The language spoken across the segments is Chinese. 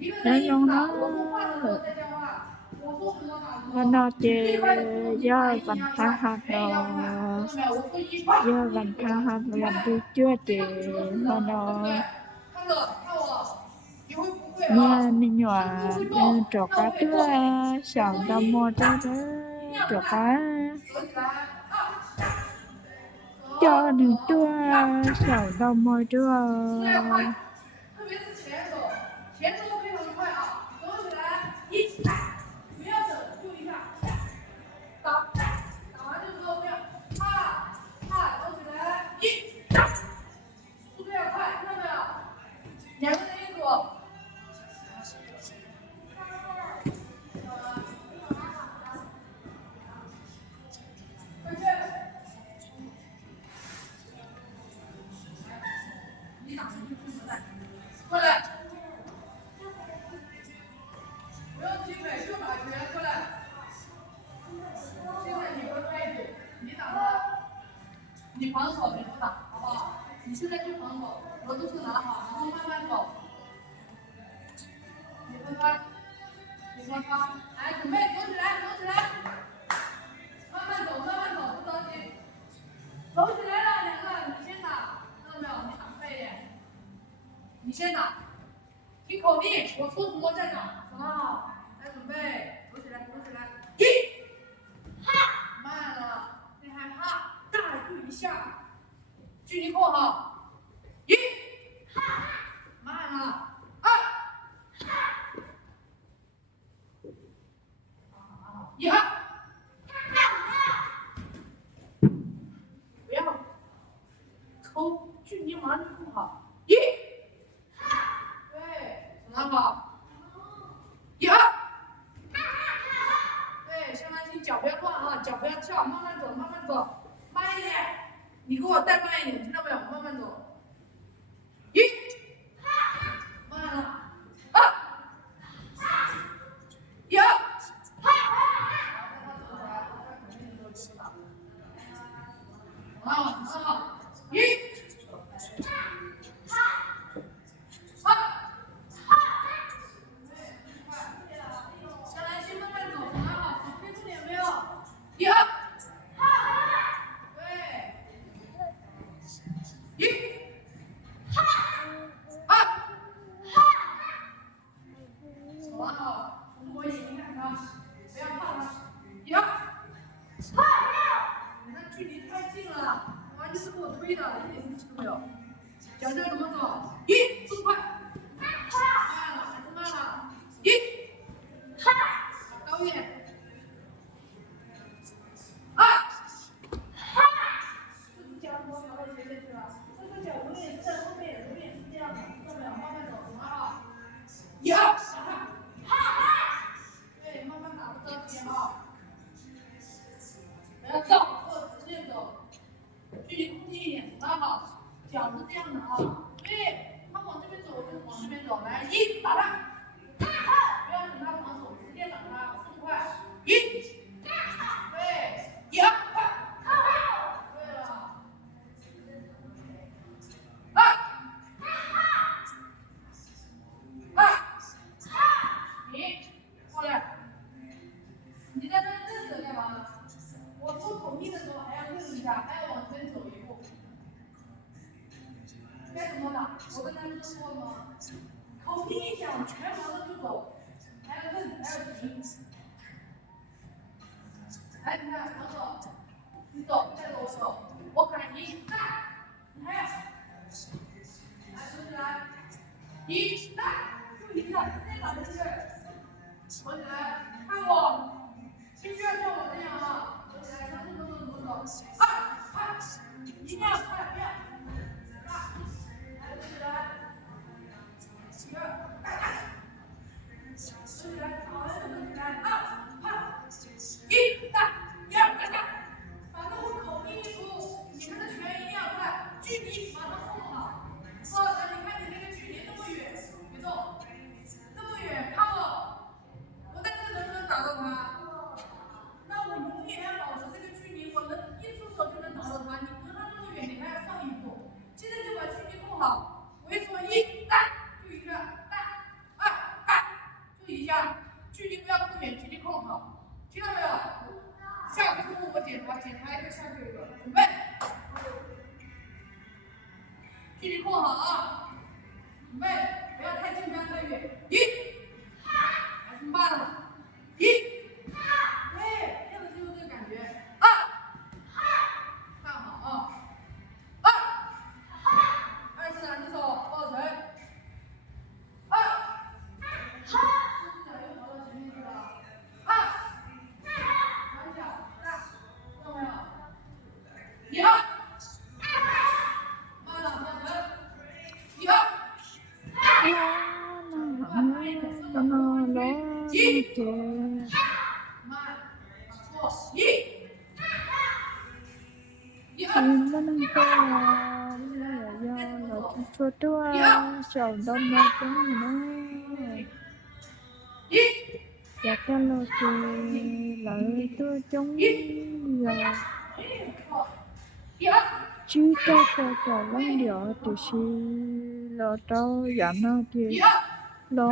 人用了，วันนอเจย่อวันพฤหัสนอย่อวันพฤหัสวันที่ชั่วเจวันนอเนี่ยมีหน่วยจอกาตัว小的么子的จอกา叫你ตัว小的么子你防守，你不打，好不好？你现在就防守，额度是拿好，然后慢慢走。你分开，你分开，来，准备走起来，走起来，慢慢走，慢慢走，不着急。走起来了，两个，你先打，看到没有？你打快一点。你先打，听口令，我说什么再打，什么？来，准备，走起来，走起来，一，哈，慢了，你还哈。大步一下，距离扣好，一，慢了，二，一二，不要抽，距离马上扣好，一，对，很好，一二，对，先慢听，脚不要乱啊，脚不要跳，慢慢走，慢慢走。慢一点，你给我带慢一点，听到没有？慢慢走。一，慢了，二，一二，好，一，二，下来先慢慢走，很好，手贴住点没有？一二。脚下怎么走？一，这么快，慢了，还是慢了。一，高一点。二，这只脚怎么跑到前面去了？这只脚永远是在后面，永远是这样的，知道没有？慢慢走，很好。一二，对，慢慢打，不着急啊。不要照，给我直线走，距离空近一点，很好。脚是这样的啊，对，他往这边走，我就往这边走。来，一，打他，不要等他防守，直接打他，这么快，一，对，一二，快，对了，二，你过来，你在这愣着干嘛呢？我说口令的时候还要愣一下，还要往前走一步。该怎么打？我跟他们说过吗？口令一响，全往上就走，还要愣，还要停。来，你看，防守，你走，带着我走，我喊一，大，你还要，来，走起来，一，大，就一下，直接打进去，走起来，看我，必须要像我这样啊，走起来，看这么走，二，一定要快，不要。一大，一二，大家，反正我口令一出，你们的拳一定要快，距离马上控好。或者你看你那个距离那么远，别动，那么远，看我，我在这能不能打到他？那我永远要保持这个距离，我能一出手就能打到他。你隔他那么远，你还要上一步。现在就把距离控好，我一说一大，就一个大。下，距离不要不远，距离控好，听到没有？下个动作我检查一个，下去一个，准备，距离控好啊，准备，不要太近，不要太远，还是慢了，对，这个就是这个感觉，看好啊，二是两只手抱成，手又跑到前面去了，两脚大，看到没有？慢了，抱成，慢，错，你们能够我要了去说对，小到那种呢，อยากจะรอเจอเลยตัวจงอย่าchỉ cho lắng điệu từ khi lo cho giảm nó thì lo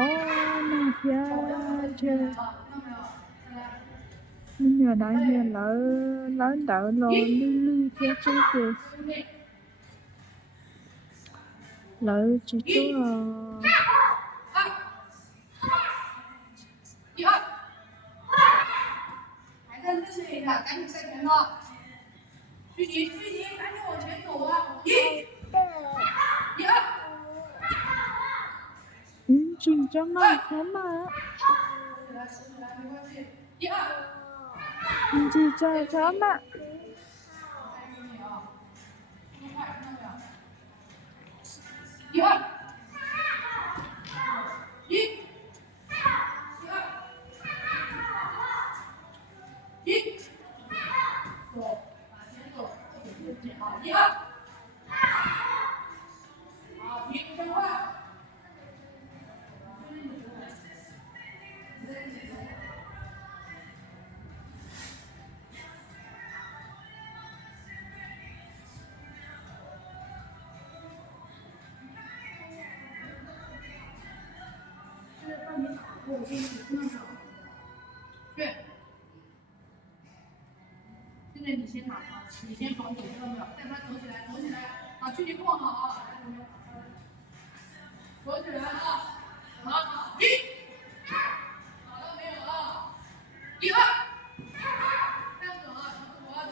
nó phía trên nhưng mà nói như lớn đỡ lo lưu phía trên thì lỡ chỉ cho 还在认真一点，赶紧在前头，距离，赶紧往前走啊！紧张吗？好吗？收起来，没关系。你紧张吗？对，现在你先拿好，你先防守，知道没有？带他走起来，把距离控好啊！走起来啊！好，好了没有啊？看准啊，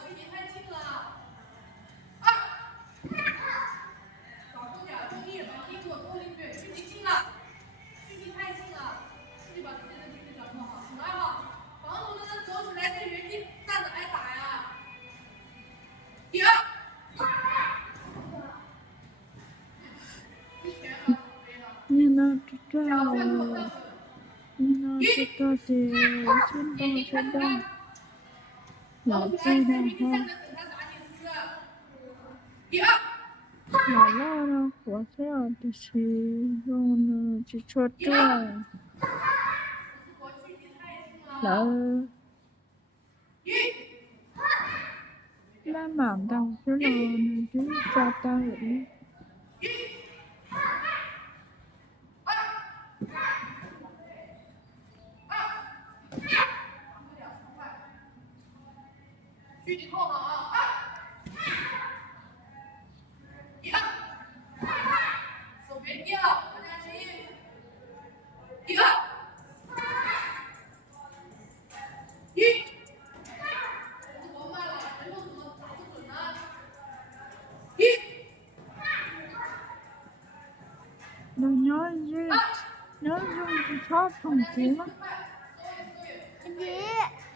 距离太近了。少动点，用力，把屁股勾进去，距离近了，距离太近了，自己把自己的距离掌控好，手按好，防守的人走起来在原地站着挨打呀。你那知道，你那知道的，知道，老在的话，老了的活着的时候呢，就说对，老那忙到这了呢，就找到人。距离控好啊！手别掉，大家心。我慢了，前头怎么打不准呢？nhớ dùng chóp thùng cú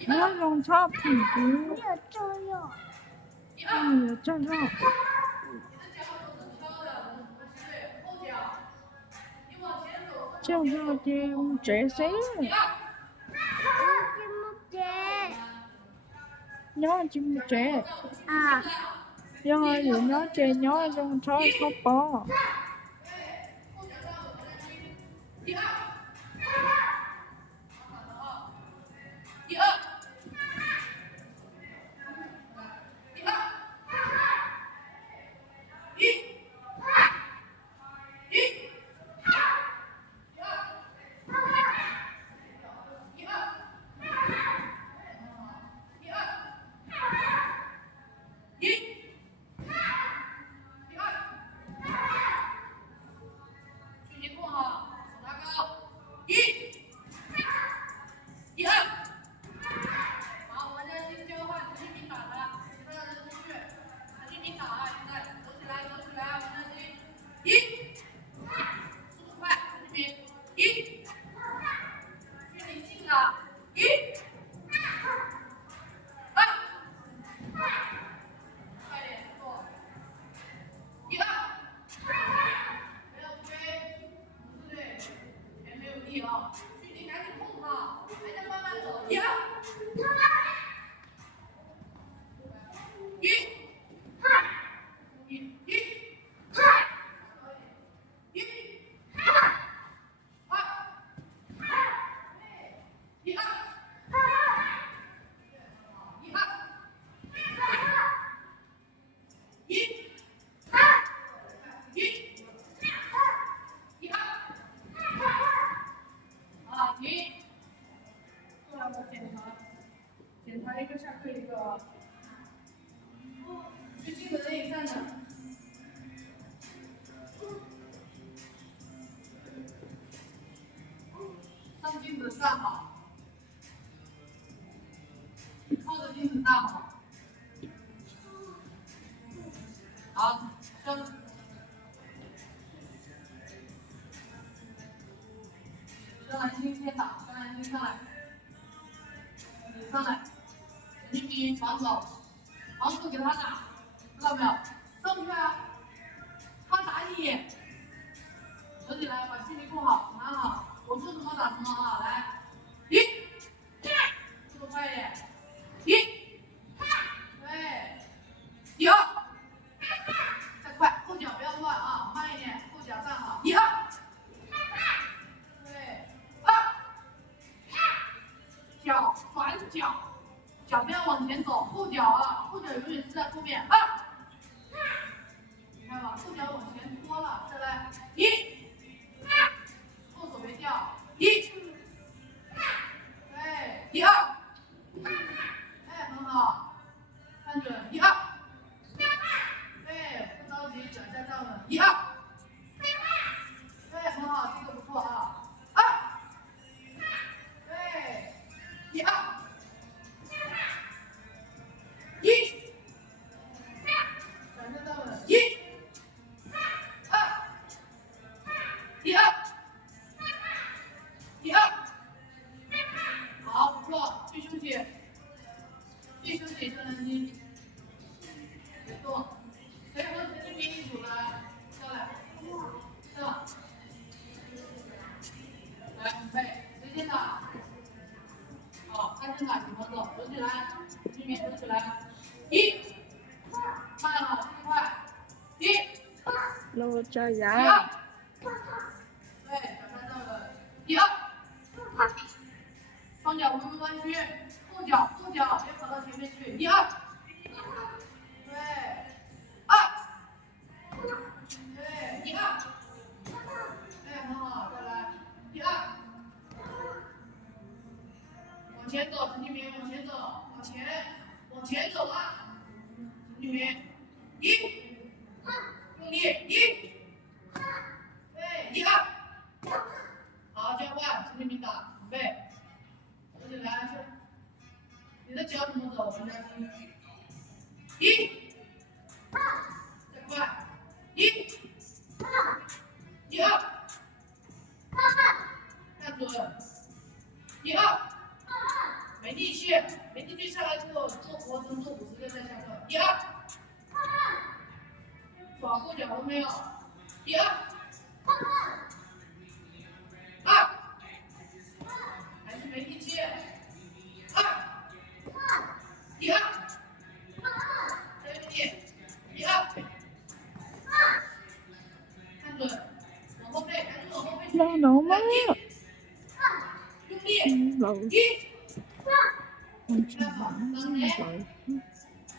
nhớ dùng chóp thùng cú有这样就是用这些nhớ chim trẻ nhớ dùng nhớ trẻ nhớ dùng chóp chóp bò 力啊！距离赶紧控好，还得慢慢走。一二，一，停。过来，我检查一个下课一个。最近的人也站着。上镜子站好，靠着镜子站好。好，升。深蓝星先打，深蓝星上来，你上来，陈一鸣防守，防守给他打，知道没有？上不去啊，他打你，手起来，把心里控好，拿好，我说什么打什么啊，来，一，速度快一点，一，对，一二，再快，后脚不要乱啊，慢一点，后脚站好，一二。脚反脚，脚不要往前走，后脚啊，后脚永远是在后面。二，你看吧，后脚往前拖了，再来一，后手别掉，一，对，一二，哎，很好，看准，一二，对，不着急，脚下站稳，一二，对，很好，这个不错啊。一二，一，转身站稳，一，二，一二，一二，好，不错，去休息，去休息，深蓝星，别动，谁和陈一鸣一组的，下来，上，来准备，谁先打？好，他先打几分钟，走起来，一鸣走起来，一，慢了，最快，一，路这一样，二，对，脚下站稳，一二，双脚微微弯曲，后脚别跑到前面去，一二，对，二，对，一二，对，很好，再来，一二。往前走，陈一鸣，往前走，往前走啊！陈一鸣，一，用力，一，对，一二，好，交换，陈一鸣打，准备，走起来，你的脚怎么走？陈嘉欣，一，再快，一，一二，看准，一二。没力气下来之后做活成做50个再下课。一二，耍后脚了没有？一二，二，还是没力气。二，一二，再用力，一二，看准，往后背，赶紧往后背。老农吗？用力，老一。往前跑，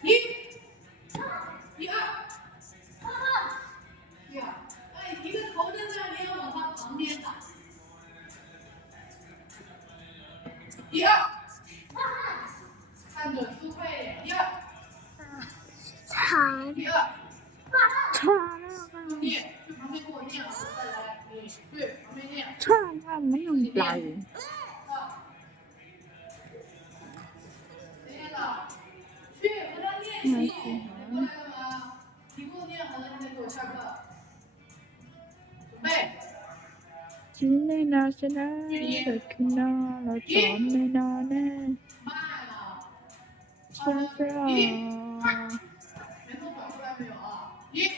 一，一二，一二，哎，一个头在这，你要往他旁边打。一二，看准，速快一点，一二，一二，用力，去旁边给我念好，再来，你去旁边念。他没有来。去和他练习，你过来干嘛？题目念好了，你再给我下课。准备。今天那些人都看到了，怎么样呢？慢了。下课。前头转过来没有啊？一。